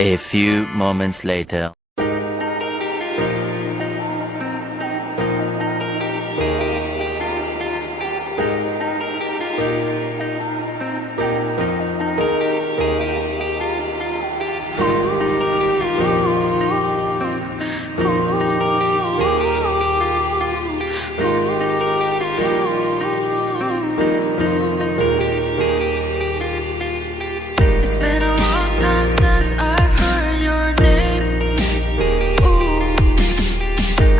A few moments later. It's been a long time since I've heard your name. Ooh,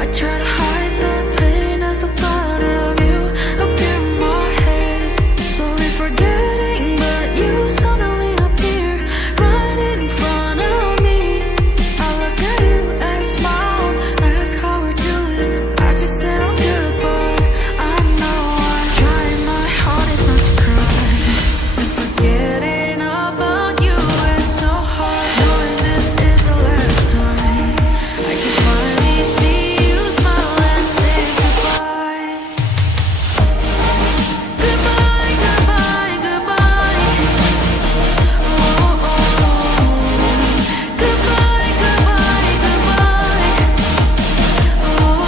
I try to hide the pain as the thought of you appear in my head. Slowly forgetting, but you suddenly appear right in front of me. I look at you and smile, ask how we're doing. I just said I'm good, but I know I'm trying my hardest not to cry. 'Cause forgetting about you is so hard. Knowing this is the last time I can finally see you smile and say goodbye. Goodbye, goodbye, goodbye. Oh, oh, oh. Goodbye, goodbye, goodbye. Oh,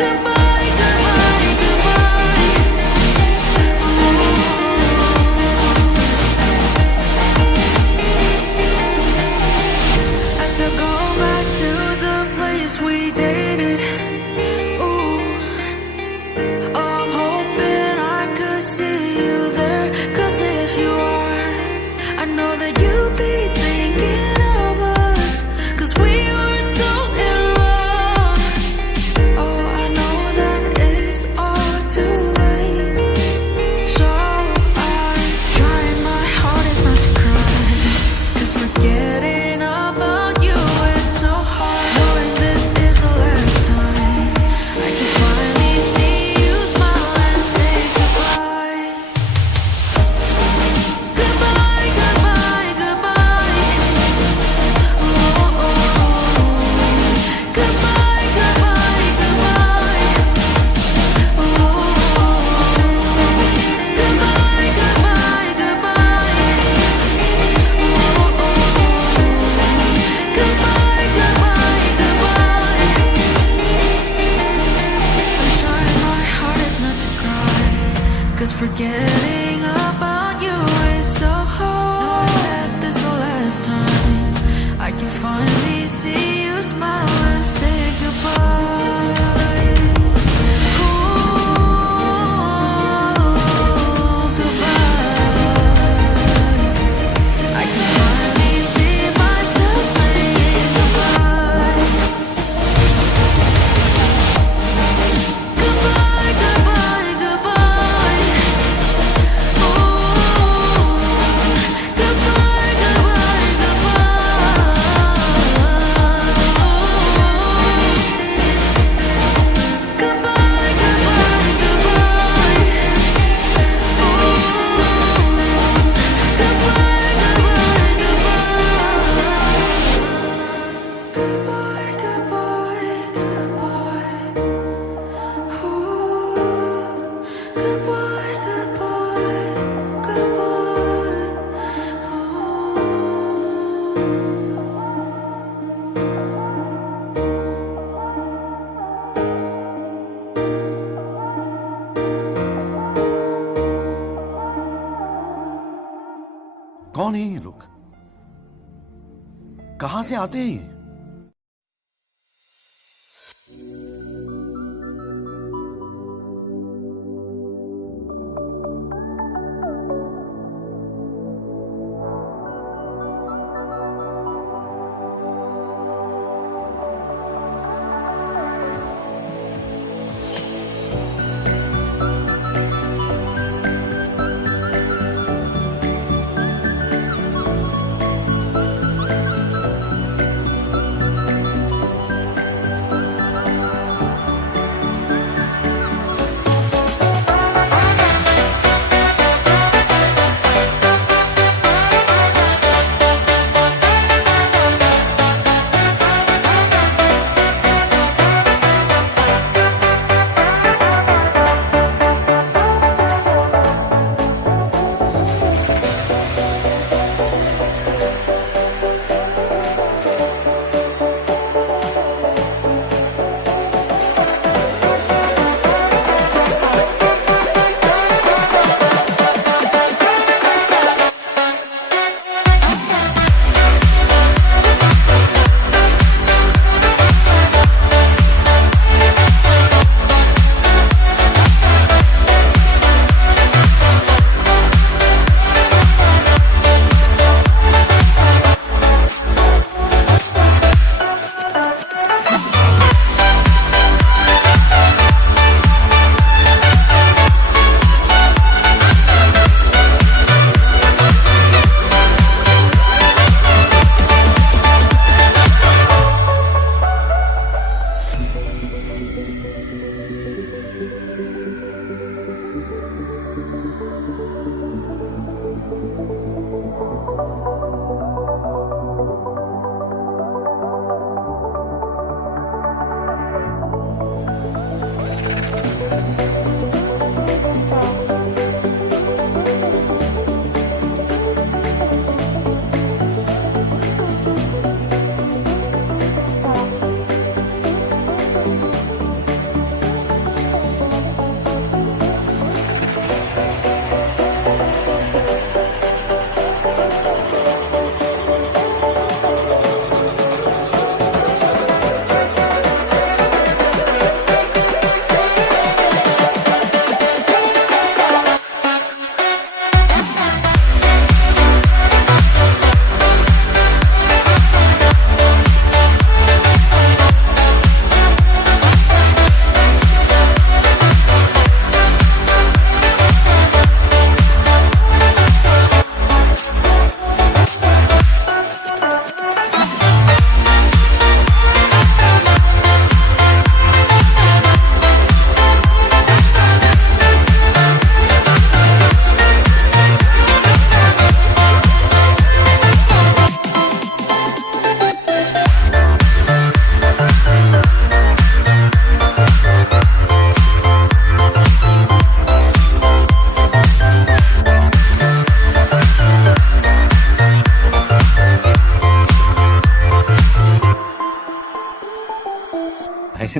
goodbye, goodbye, goodbye. I still go back to the place we dated. Ooh, I'm hoping I could see you there. 'Cause if you are, I know that you'd be thinking of us. 'Cause we were so in love. Oh, I know that it's all too late. So I'm trying my hardest not to cry. 'Cause forgetting about you is so hard. Knowing this is the last time I can finally see you smile and say goodbye. Goodbye, goodbye, goodbye. Oh, oh, oh. Goodbye, goodbye, goodbye. Oh, oh, oh. Goodbye, goodbye, goodbye. Oh, oh, oh. Goodbye, goodbye, goodbye. I'm trying my hardest not to cry. 'Cause forgetting about you is so hard. Knowing that this is the last time I can finally see you smile and say goodbye. Ooh, goodbye. I can finally see myself saying goodbye. Goodbye, goodbye, goodbye. Goodbye, goodbye, goodbye. Goodbye, goodbye, goodbye. Goodbye, goodbye, goodbye. Goodbye, goodbye, goodbye. कौन है ये लोग? कहां से आते हैं ये?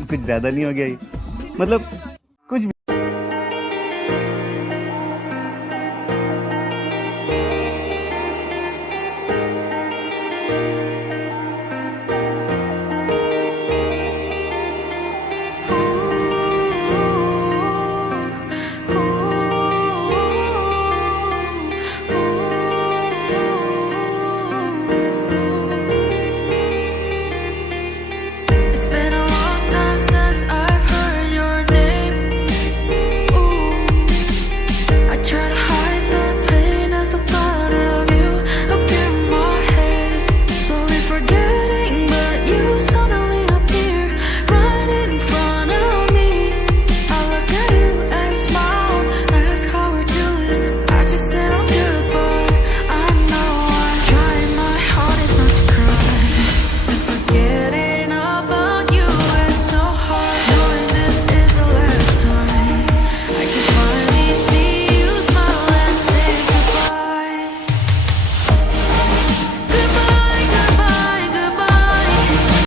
कुछ ज्यादा नहीं हो गया ये? मतलब